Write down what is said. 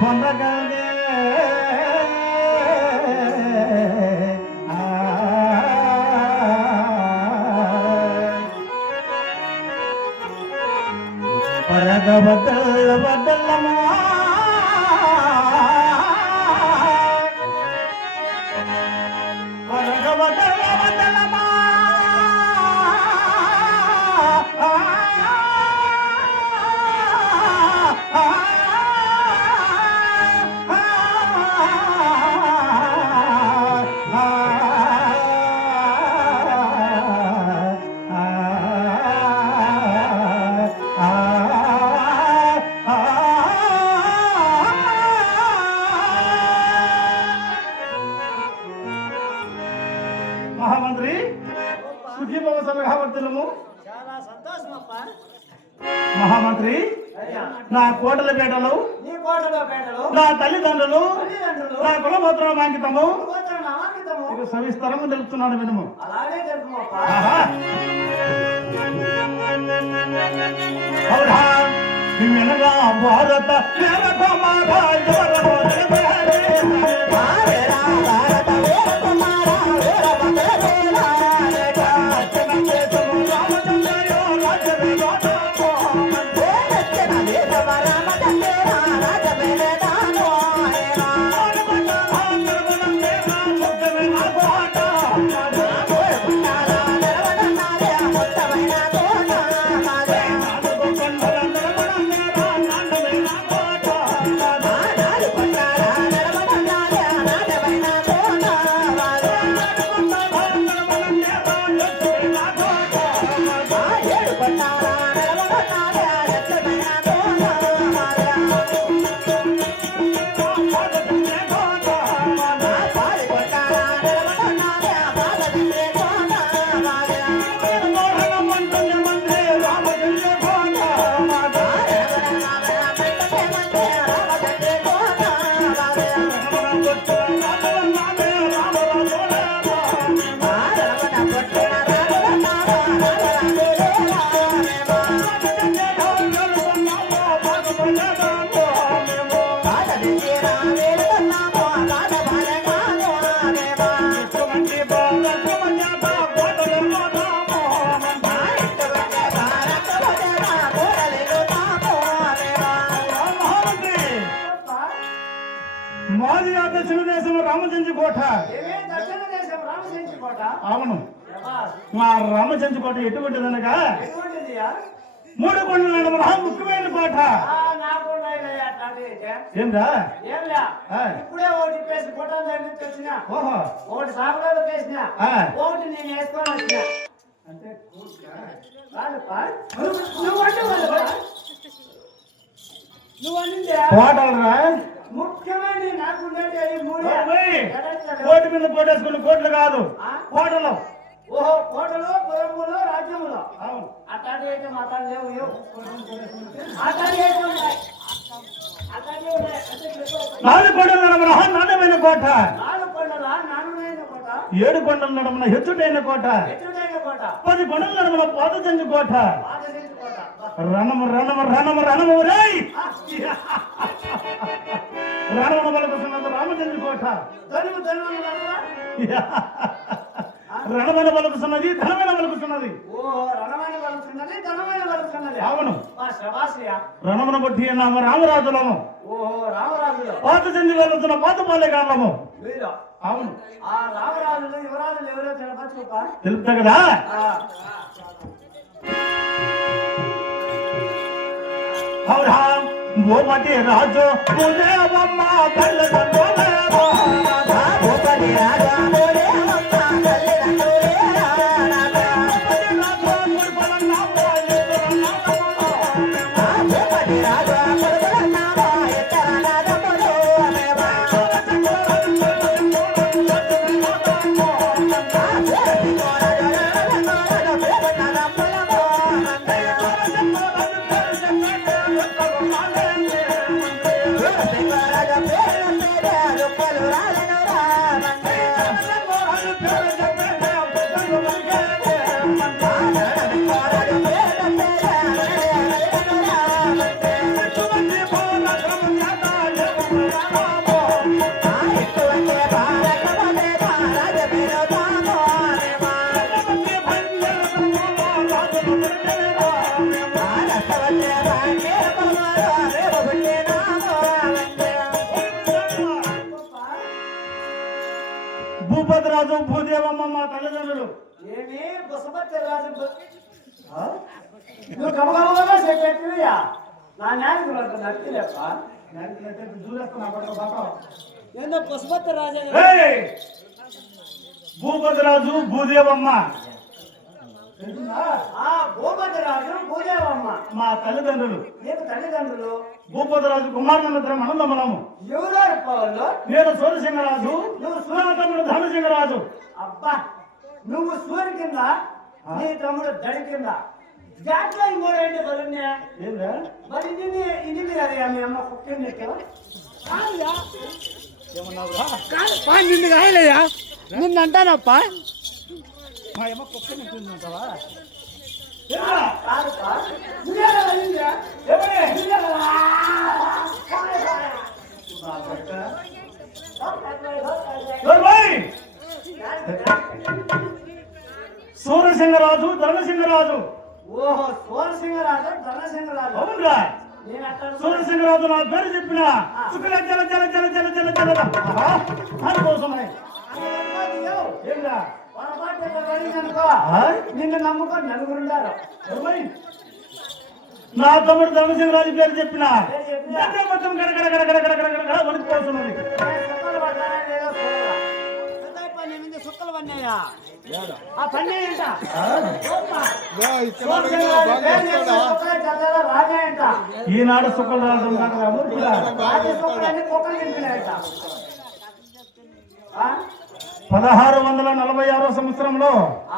పొందగలే పరగబద్దల బద్దలమా పరగబద్దల బద్దలమా మహామంత్రి సుఖీభవ సలహావర్తులము. చాలా సంతోషం అప్ప. మహామంత్రి నా కోటల పేటలు నా తల్లిదండ్రులు నా కులగోత్రం అంకితము ఇక సవిస్తరము తెలుపుతున్నాను వినుము. అలాగే తెలుపు అప్ప. అవునా వినగా భారత మాది దక్షిణ దేశం రామచంద్ర కోట. అవును, మా రామచంద్ర కోట ఎటువంటిదనగా 3 కొండల నడుమ ముఖ్యమైన కోట. ఏందా ఇప్పుడే ఒకటి పేసి ఫోటోలు తెచ్చిన, ఒకటి సాగులో వేసిన, ఒకటి నేను వేసుకొని వచ్చిన. అంటే కోటలరా ముఖ్యమైన నాకు కోటి మీద కోటేసుకున్న కోట్లు కాదు, కోటలు. ఓహో, కోటలు పురములు రాజ్యములు. అవును, అట్లాంటి అయితే మాట్లాడు లేవు. నాలుగు కొండల నడుమన నాణ్యమైన కోట, 7 కొండల నడుమన హెచ్చుటైన కోట, 10 కొండల నడుమన పాదచంచు కోట. రణము రణము రణము రణము రేయ్ రణమున బలకుతున్నది రామచంద్ర కోట. రణమైన బలుకుతున్నది, ధనమైన బలుకుతున్నది. అవును, రణమును బట్టి నామ రామరాజులము, పాత చెంది వెళ్తున్న పాత పాలేగాళ్ళము. అవును, తెలుపుతా కదా. అవునా భూపతి రాజు పూజేవమ్మ తల్లిదండ్రులేవో, భూపతి రాజు రాజు భూదేవమ్మ మా తల్లిదండ్రులు. ఏమి బుసపతి రాజు నువ్వు గమగమగా చెప్పేట్టుయా నా న్యాయకులు అంత నచ్చిలేప్ప ఏందో బుసపతి రాజు ఏయ్! భూపతి రాజు భూదేవమ్మ భూపతి రాజు భూదేవమ్మ మా తల్లిదండ్రులు. నీకు తల్లిదండ్రులు భూపతి రాజు కుమారులందరం అనందమనము. ఎవరో వాళ్ళు నేను సూర్యసింగరాజు, నువ్వు నా తమ్ముడు ధనసింగరాజు. అబ్బా నువ్వు సూర్య కింద నీ తమ్ముడు దడి కింద జాట్లో ఇంకోటి బలున్యా ఏంద్రా? మరి ఇది కదా మీ అమ్మ కుక్కింది నిన్ను కాయలేయా నిన్ను అంటానప్పా మా అమ్మ కుక్కని తిందంటావా? ఏంద్రా? కాదుపా ఎవరే? ఎవరు? సూర్యసింగరాజు ధనసింగరాజు. ఓహో సూరసింగరాజు ధనసింగరాజు అవునురా? నేను అట్లా సూర్యసింగరాజు నా పేరు చెప్పిన చుక్కల జల జల జల జల జల జల దానికోసమే. ఏంద్రా? నిన్ను నమ్ముకొని నలుగురుండారు ఎవరు? నా తమ్ముడు ధనసింగరాజు పేరు చెప్పిన గడ్డ మొత్తం గడగడ గడగడ గడగడ గడగడ వణికిపోతున్నది. సుక్కలు పన్నాయా ఆ పన్నాయంట రాజా అంట ఈనాడు సుక్కలు రాజు ఉన్నాడు కాబట్టి రాజా సుక్కలన్నీ కుక్కలు తింటున్నాయంట 1646 సంవత్సరంలో